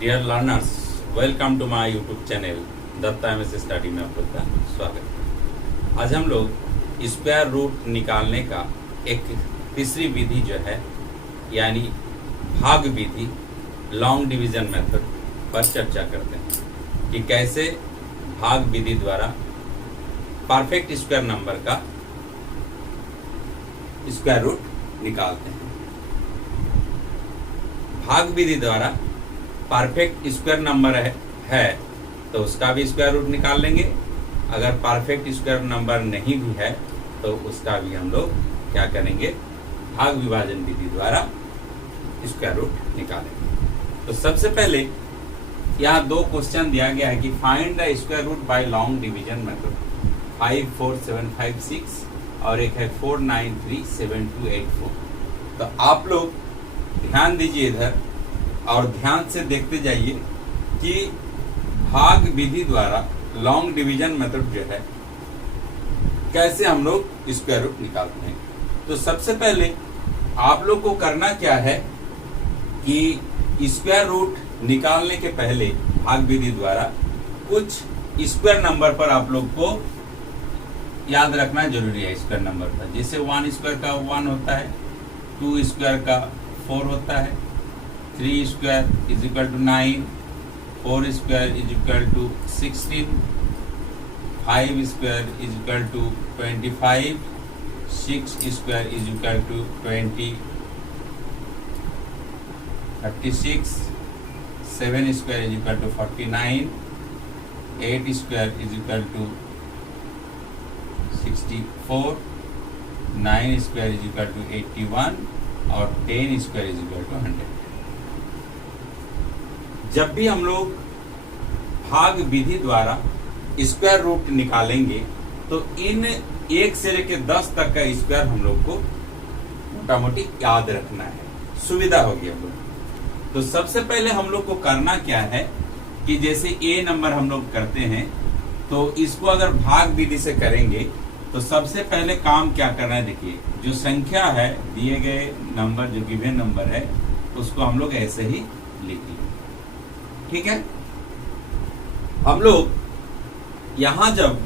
Dear learners, welcome to my YouTube channel Datta MS study में आप लोग का स्वागत है। आज हम लोग स्क्वायर रूट निकालने का एक तीसरी विधि जो है यानी भाग विधि, लॉन्ग डिवीजन मेथड पर चर्चा करते हैं कि कैसे भाग विधि द्वारा परफेक्ट स्क्वायर नंबर का स्क्वायर रूट निकालते हैं। भाग विधि द्वारा परफेक्ट स्क्वायर नंबर है तो उसका भी स्क्वायर रूट निकाल लेंगे। अगर परफेक्ट स्क्वायर नंबर नहीं भी है तो उसका भी हम लोग क्या करेंगे, भाग विभाजन विधि द्वारा स्क्वायर रूट निकालेंगे। तो सबसे पहले यहाँ दो क्वेश्चन दिया गया है कि find the square root by long division method 5, 4, 7, 5, 6 और एक है 4, 9, 3, 7, 2, 8, 4। तो आप लोग ध्यान दीजिए इधर और ध्यान से देखते जाइए कि भाग विधि द्वारा लॉन्ग डिवीजन मेथड जो है कैसे हम लोग स्क्वायर रूट निकालते हैं। तो सबसे पहले आप लोग को करना क्या है कि स्क्वायर रूट निकालने के पहले भाग विधि द्वारा कुछ स्क्वायर नंबर पर आप लोग को याद रखना जरूरी है। स्क्वायर नंबर पर जैसे 1 स्क्वायर का 1 होता है, 2 स्क्वायर का 4 होता है, 3 square is equal to 9, 4 square is equal to 16, 5 square is equal to 25, 6 square is equal to 20, 36, 7 square is equal to 49, 8 square is equal to 64, 9 square is equal to 81 और 10 square is equal to 100। जब भी हम लोग भाग विधि द्वारा square root निकालेंगे तो इन 1 से लेकर 10 तक का स्क्वायर हम लोग को मोटा मोटी याद रखना है, सुविधा होगी हम लोग। तो सबसे पहले हम लोग को करना क्या है कि जैसे ए नंबर हम लोग करते हैं तो इसको अगर भाग विधि से करेंगे तो सबसे पहले काम क्या करना है, देखिए जो संख्या है दिए गए नंबर जो गिवन नंबर है उसको हम लोग ऐसे ही लिख लेंगे। ठीक है, हम लोग यहां जब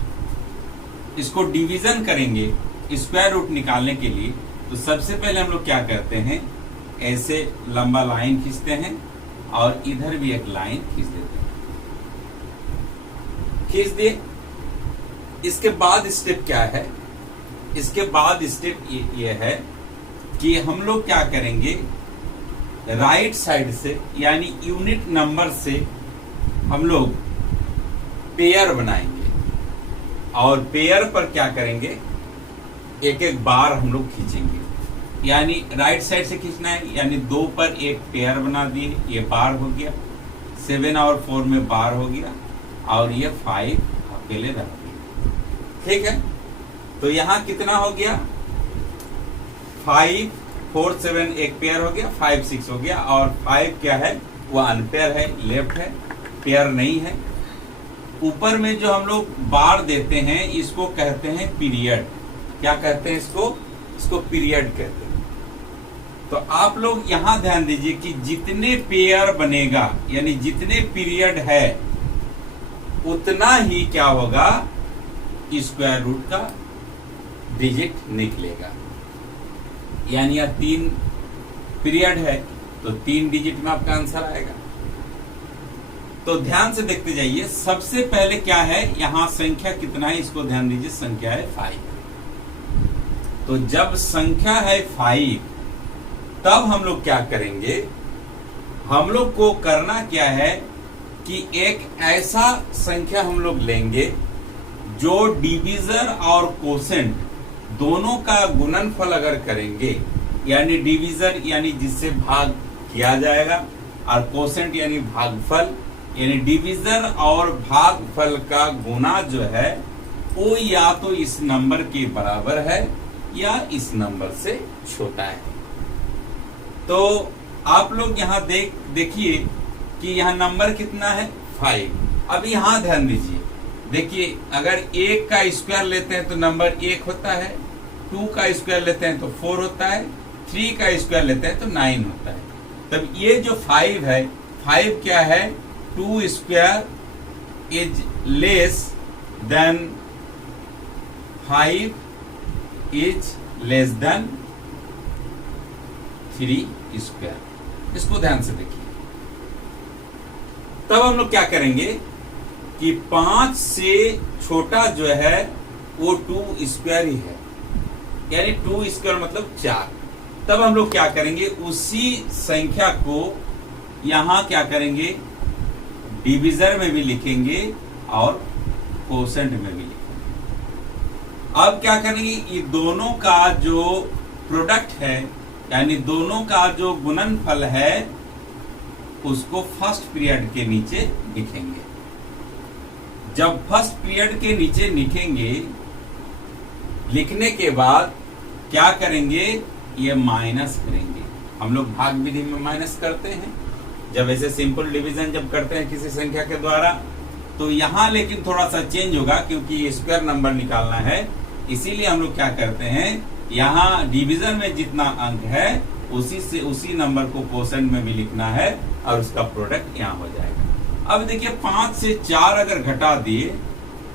इसको डिवीजन करेंगे स्क्वायर रूट निकालने के लिए तो सबसे पहले हम लोग क्या करते हैं, ऐसे लंबा लाइन खींचते हैं और इधर भी एक लाइन खींच देते हैं। खींच दिए, इसके बाद स्टेप क्या है, इसके बाद स्टेप ये है कि हम लोग क्या करेंगे, राइट साइड से यानी यूनिट नंबर से हम लोग पेयर बनाएंगे और पेयर पर क्या करेंगे, एक एक बार हम लोग खींचेंगे। यानी राइट साइड से खींचना है यानी 2 पर एक पेयर बना दिए, ये बार हो गया, 7 और 4 में बार हो गया और ये 5 अकेले रह गया। ठीक है, तो यहां कितना हो गया, 5, 4, 7 एक पेयर हो गया, 5, 6 हो गया और 5 क्या है, वो अनपेयर है, लेफ्ट है, पेयर नहीं है। ऊपर में जो हम लोग बार देते हैं इसको कहते हैं पीरियड। क्या कहते हैं इसको पीरियड कहते हैं। तो आप लोग यहां ध्यान दीजिए कि जितने पेयर बनेगा यानी जितने पीरियड है उतना ही क्या होगा, स्क्वायर रूट का डिजिट निकलेगा। यानी यह 3 पीरियड है तो 3 डिजिट में आपका आंसर आएगा। तो ध्यान से देखते जाइए, सबसे पहले क्या है, यहां संख्या कितना है इसको ध्यान दीजिए, संख्या है 5। तो जब संख्या है 5 तब हम लोग क्या करेंगे, हम लोग को करना क्या है कि एक ऐसा संख्या हम लोग लेंगे जो डिवीजर और कोसेंट दोनों का गुणनफल अगर करेंगे, यानी डिवीजर यानी जिससे भाग किया जाएगा और कोसेंट यानी भागफल, यानी डिवीजर और भागफल का गुना जो है वो या तो इस नंबर के बराबर है या इस नंबर से छोटा है। तो आप लोग यहां देखिए कि यहां नंबर कितना है, 5। अब यहां ध्यान दीजिए, देखिए अगर 1 का स्क्वायर लेते हैं तो नंबर 1 होता है, 2 का स्क्वायर लेते हैं तो 4 होता है, 3 का स्क्वायर लेते हैं तो 9 होता है। तब ये जो 5 है 5 क्या है, 2 square is less than 5 is less than 3 square. इसको ध्यान से देखिए। तब हम लोग क्या करेंगे कि 5 से छोटा जो है वो 2 स्क्वायर ही है, यानी 2 स्क्वायर मतलब 4। तब हम लोग क्या करेंगे, उसी संख्या को यहां क्या करेंगे, डिवीजर में भी लिखेंगे और कोसेंट में भी लिखेंगे। अब क्या करेंगे, ये दोनों का जो प्रोडक्ट है, यानी दोनों का जो गुणनफल है, उसको फर्स्ट पीरियड के नीचे लिखेंगे। जब फर्स्ट पीरियड के नीचे लिखेंगे, लिखने के बाद क्या करेंगे, ये माइनस करेंगे। हम लोग भाग विधि में माइनस करते हैं जब ऐसे सिंपल डिवीजन जब करते हैं किसी संख्या के द्वारा। तो यहां लेकिन थोड़ा सा चेंज होगा, क्योंकि स्क्वायर नंबर निकालना है, इसीलिए हम लोग क्या करते हैं, यहाँ डिवीजन में जितना अंक है उसी नंबर को कोसेंट में भी लिखना है और उसका प्रोडक्ट यहाँ हो जाएगा। अब देखिए 5 से 4 अगर घटा दिए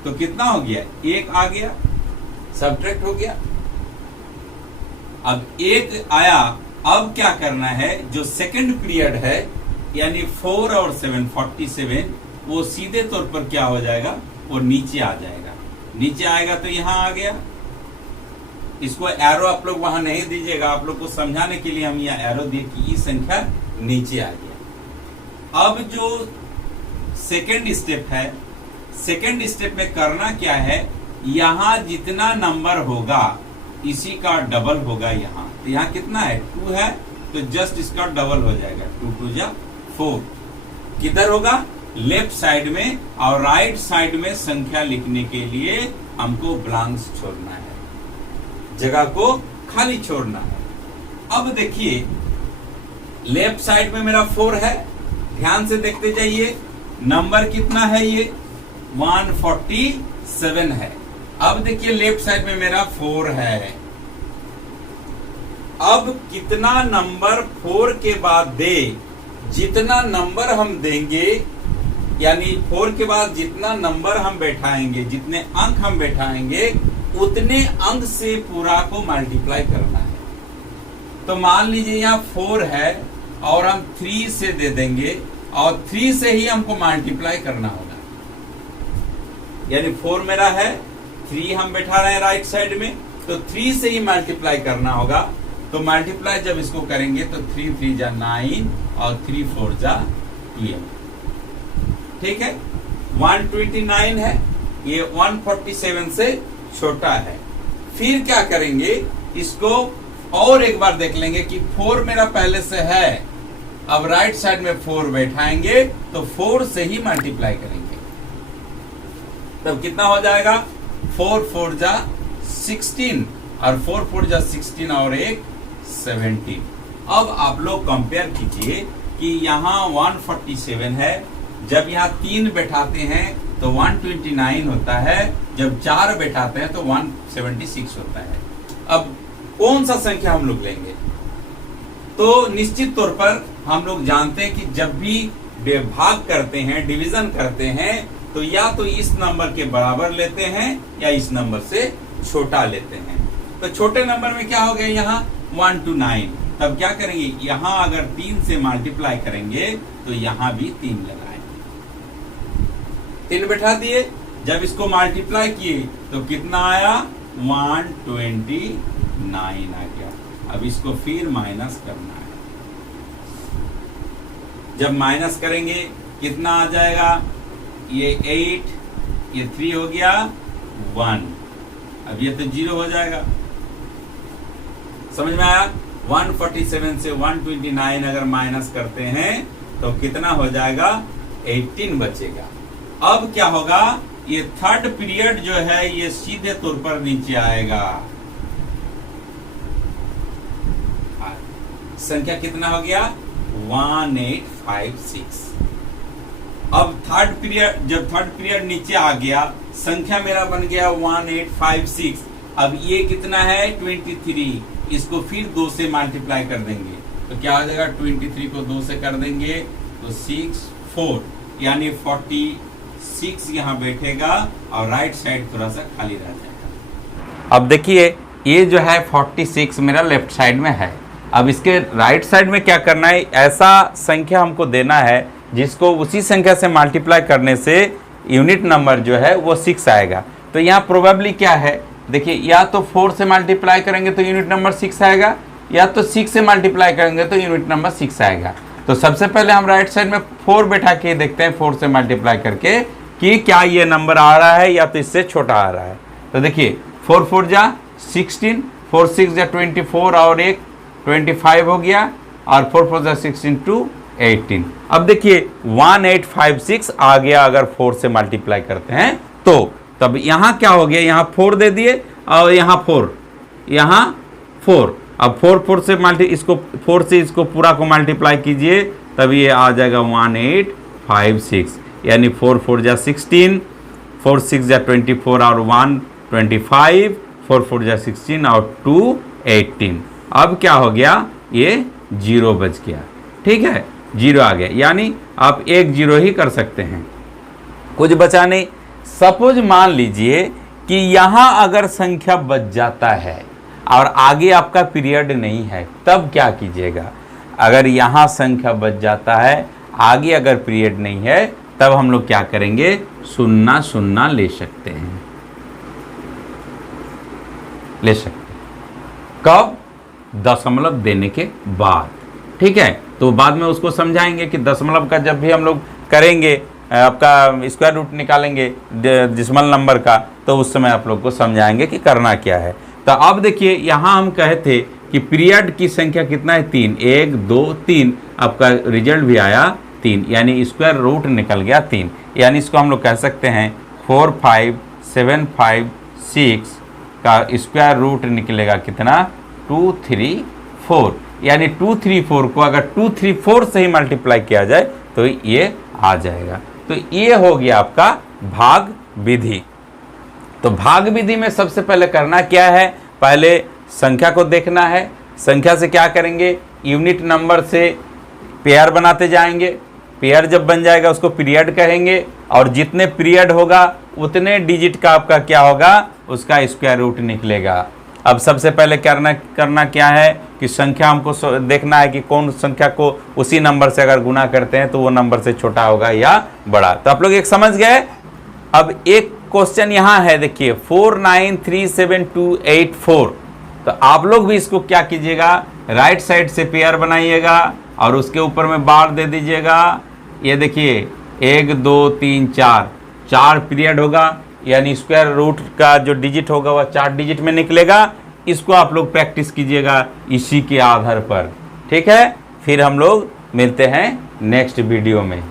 तो कितना हो गया, 1 आ गया, सब्ट्रैक्ट हो गया। अब 1 आया, अब क्या करना है, जो सेकंड पीरियड है यानी 4 और 7 47, वो सीधे तौर पर क्या हो जाएगा, वो नीचे आ जाएगा। नीचे आएगा तो यहां आ गया। इसको एरो आप लोग वहां नहीं दीजिएगा, आप लोग को समझाने के लिए हम यहाँ एरो दिए कि ये संख्या नीचे आ गया। अब जो सेकंड स्टेप है, सेकंड स्टेप में करना क्या है, यहां जितना नंबर होगा इसी का डबल होगा। यहाँ तो यहाँ कितना है, 2 है, तो जस्ट इसका डबल हो जाएगा, 2 2 जा 4। किधर होगा, लेफ्ट साइड में, और राइट साइड में संख्या लिखने के लिए हमको ब्लैंक्स छोड़ना है, जगह को खाली छोड़ना है। अब देखिए लेफ्ट साइड में मेरा 4 है, ध्यान से देखते जाइए, नंबर कितना है, ये 147 है। अब देखिए लेफ्ट साइड में मेरा 4 है। अब कितना नंबर 4 के बाद दे, जितना नंबर हम देंगे, यानी 4 के बाद जितना नंबर हम बैठाएंगे, जितने अंक हम बैठाएंगे, उतने अंक से पूरा को मल्टीप्लाई करना है। तो मान लीजिए यहाँ 4 है और हम 3 से दे देंगे, और 3 से ही हमको मल्टीप्लाई करना होगा। यानी 4 मेरा है, 3 हम बैठा रहे हैं राइट साइड में, तो 3 से ही मल्टीप्लाई करना होगा। तो मल्टीप्लाई जब इसको करेंगे तो 3 3 जा 9 और 3 4 जा 12। ठीक है, 129 है, ये 147 से छोटा है। फिर क्या करेंगे, इसको और एक बार देख लेंगे कि 4 मेरा पहले से है, अब राइट साइड में 4 बैठाएंगे तो 4 से ही मल्टीप्लाई करेंगे, तब कितना हो जाएगा, 4 4 जा 16 और 4 4 जा 16 और 1 17। अब आप लोग कंपेयर कीजिए कि यहाँ 147 है, जब यहाँ 3 बैठाते हैं तो 129 होता है, जब 4 बैठाते हैं तो 176 होता है। अब कौन सा संख्या हम लोग लेंगे, तो निश्चित तौर पर हम लोग जानते हैं कि जब भी भाग करते हैं, डिवीजन करते हैं, तो या तो इस नंबर के बराबर लेते हैं या इस नंबर से छोटा लेते हैं। तो छोटे नंबर में क्या हो गया, यहाँ 1 to 9, तब क्या करेंगे, यहाँ अगर 3 से मल्टीप्लाई करेंगे तो यहाँ भी 3 लगाएं, 3 बैठा दिए। जब इसको मल्टीप्लाई किए तो कितना आया, 129 आ गया। अब इसको फिर माइनस करना है। जब माइनस करेंगे कितना आ जाएगा, ये 8, ये 3 हो गया 1, अब ये तो 0 हो जाएगा। समझ में आया, 147 से 129 अगर माइनस करते हैं तो कितना हो जाएगा, 18 बचेगा। अब क्या होगा, ये थर्ड पीरियड जो है ये सीधे तौर पर नीचे आएगा। संख्या कितना हो गया, 1856। अब थर्ड पीरियड, जब थर्ड पीरियड नीचे आ गया, संख्या मेरा बन गया 1856। अब ये कितना है, 23, इसको फिर 2 से मल्टीप्लाई कर देंगे तो क्या हो जाएगा, 23 को 2 से कर देंगे तो 6 4 यानी 46 यहाँ बैठेगा और राइट साइड थोड़ा सा खाली रह जाएगा। अब देखिए ये जो है 46 मेरा लेफ्ट साइड में है। अब इसके राइट साइड में क्या करना है, ऐसा संख्या हमको देना है जिसको उसी संख्या से मल्टीप्लाई करने से यूनिट नंबर जो है वो 6 आएगा। तो यहाँ प्रोबेबली क्या है, देखिए या तो 4 से मल्टीप्लाई करेंगे तो यूनिट नंबर 6 आएगा, या तो 6 से मल्टीप्लाई करेंगे तो यूनिट नंबर 6 आएगा। तो सबसे पहले हम राइट साइड में 4 बैठा के देखते हैं 4 से मल्टीप्लाई करके कि क्या ये नंबर आ रहा है या तो इससे छोटा आ रहा है। तो देखिए 4 4 जा 16, 4 6 जा 24 और एक 25 हो गया, और 4 4 जा 16 2 18। अब देखिए 1856 आ गया अगर 4 से मल्टीप्लाई करते हैं तो। तब यहाँ क्या हो गया, यहाँ 4 दे दिए और यहाँ 4, यहाँ 4। अब 4 से इसको 4 से इसको पूरा को मल्टीप्लाई कीजिए तब ये आ जाएगा 1856, यानी 4 4 जा 16, 4 6 जा 24 और 1 25, 4 4 जा 16 और 2 18। अब क्या हो गया, ये 0 बच गया। ठीक है, 0 आ गया, यानी आप 1 0 ही कर सकते हैं, कुछ बचा नहीं। सपोज मान लीजिए कि यहाँ अगर संख्या बच जाता है और आगे आपका पीरियड नहीं है, तब क्या कीजिएगा। अगर यहाँ संख्या बच जाता है, आगे अगर पीरियड नहीं है, तब हम लोग क्या करेंगे, 0 0 ले सकते हैं, ले सकते हैं। कब, दशमलव देने के बाद। ठीक है, तो बाद में उसको समझाएंगे कि दशमलव का जब भी हम लोग करेंगे, आपका स्क्वायर रूट निकालेंगे डेसिमल नंबर का, तो उस समय आप लोग को समझाएंगे कि करना क्या है। तो अब देखिए यहाँ हम कहे थे कि पीरियड की संख्या कितना है, 3, 1 2 3। आपका रिजल्ट भी आया 3, यानी स्क्वायर रूट निकल गया 3। यानी इसको हम लोग कह सकते हैं 45756 का स्क्वायर रूट निकलेगा कितना, 234। यानी 234 को अगर 234 से ही मल्टीप्लाई किया जाए तो ये आ जाएगा। तो ये हो गया आपका भाग विधि। तो भाग विधि में सबसे पहले करना क्या है, पहले संख्या को देखना है। संख्या से क्या करेंगे, यूनिट नंबर से पेयर बनाते जाएंगे। पेयर जब बन जाएगा उसको पीरियड कहेंगे, और जितने पीरियड होगा उतने डिजिट का आपका क्या होगा, उसका स्क्वायर रूट निकलेगा। अब सबसे पहले करना क्या है कि संख्या हमको देखना है कि कौन संख्या को उसी नंबर से अगर गुना करते हैं तो वो नंबर से छोटा होगा या बड़ा। तो आप लोग एक समझ गए। अब एक क्वेश्चन यहाँ है, देखिए 493728 तो आप लोग भी इसको क्या कीजिएगा, राइट साइड से पेयर बनाइएगा और उसके ऊपर में बार दे दीजिएगा। ये देखिए 1 2 3 4 पीरियड होगा, यानी स्क्वायर रूट का जो डिजिट होगा वह 4 डिजिट में निकलेगा। इसको आप लोग प्रैक्टिस कीजिएगा इसी के आधार पर। ठीक है, फिर हम लोग मिलते हैं नेक्स्ट वीडियो में।